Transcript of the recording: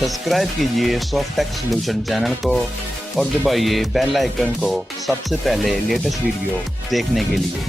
Subscribe कीजिए Softech solution channel को और दबाइए बेल आइकन को सबसे पहले लेटेस्ट वीडियो देखने के लिए।